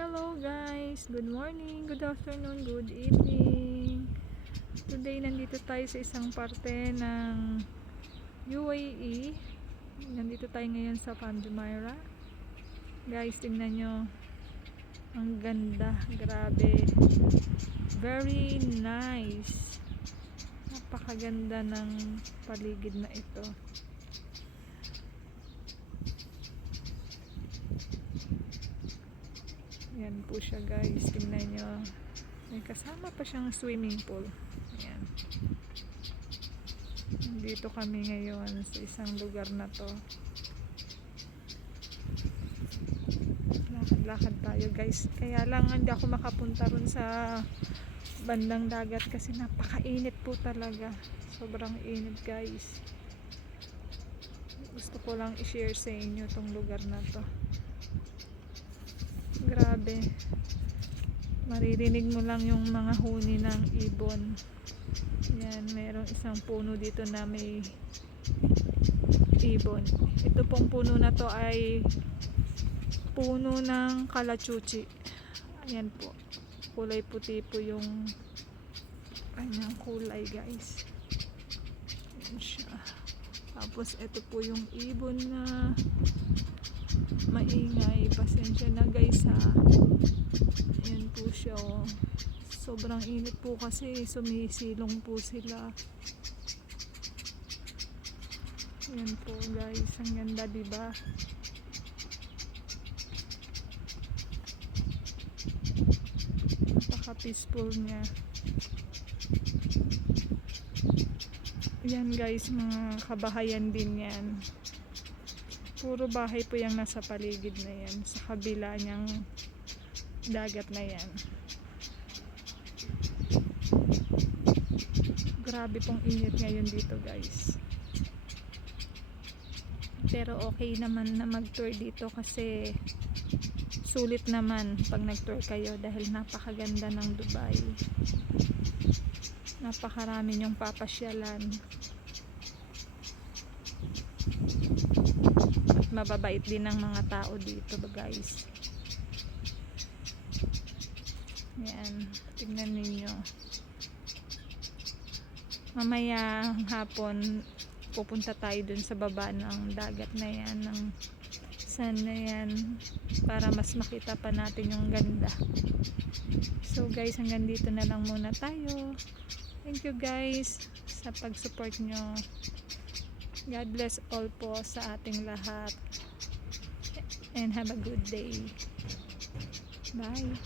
Hello guys, good morning, good afternoon, good evening. Today nandito tayo sa isang parte ng UAE. Nandito tayo ngayon sa Palm Jumeirah. Guys, tingnan nyo, ang ganda, grabe, very nice, napakaganda ng paligid na ito. Yan po siya guys, tingnan nyo, may kasama pa siyang swimming pool. Ayan, dito kami ngayon sa isang lugar na to. Lakad-lakad tayo guys, kaya lang hindi ako makapunta ron sa bandang dagat kasi napakainit po talaga, sobrang init guys. Gusto ko lang i-share sa inyo tong lugar na to. Grabe, maririnig mo lang yung mga huni ng ibon. Yan, mayroong isang puno dito na may ibon. Ito pong puno na to ay puno ng kalachuchi. Ayan po, kulay puti po yung kanyang kulay guys. Ayan siya. Tapos ito po yung ibon na maingay, pasensya na guys ha. Ayan po siya oh. Sobrang init po kasi sumisilong po sila. Ayan po guys, ang ganda diba? Napaka peaceful niya. Ayan guys, mga kabahayan din yan. Puro bahay po yung nasa paligid na yan, sa kabila niyang dagat na yan. Grabe pong init ngayon dito guys, pero okay naman na mag tour dito kasi sulit naman pag nag tour kayo dahil napakaganda ng Dubai, napakarami niyong papasyalan at mababait din ng mga tao dito guys. Yan, tingnan ninyo. Mamaya hapon pupunta tayo dun sa baba ng dagat na yan, ng sand na yan, para mas makita pa natin yung ganda. So guys, hanggang dito na lang muna tayo. Thank you guys sa pag-support nyo. God bless all po sa ating lahat and have a good day. Bye.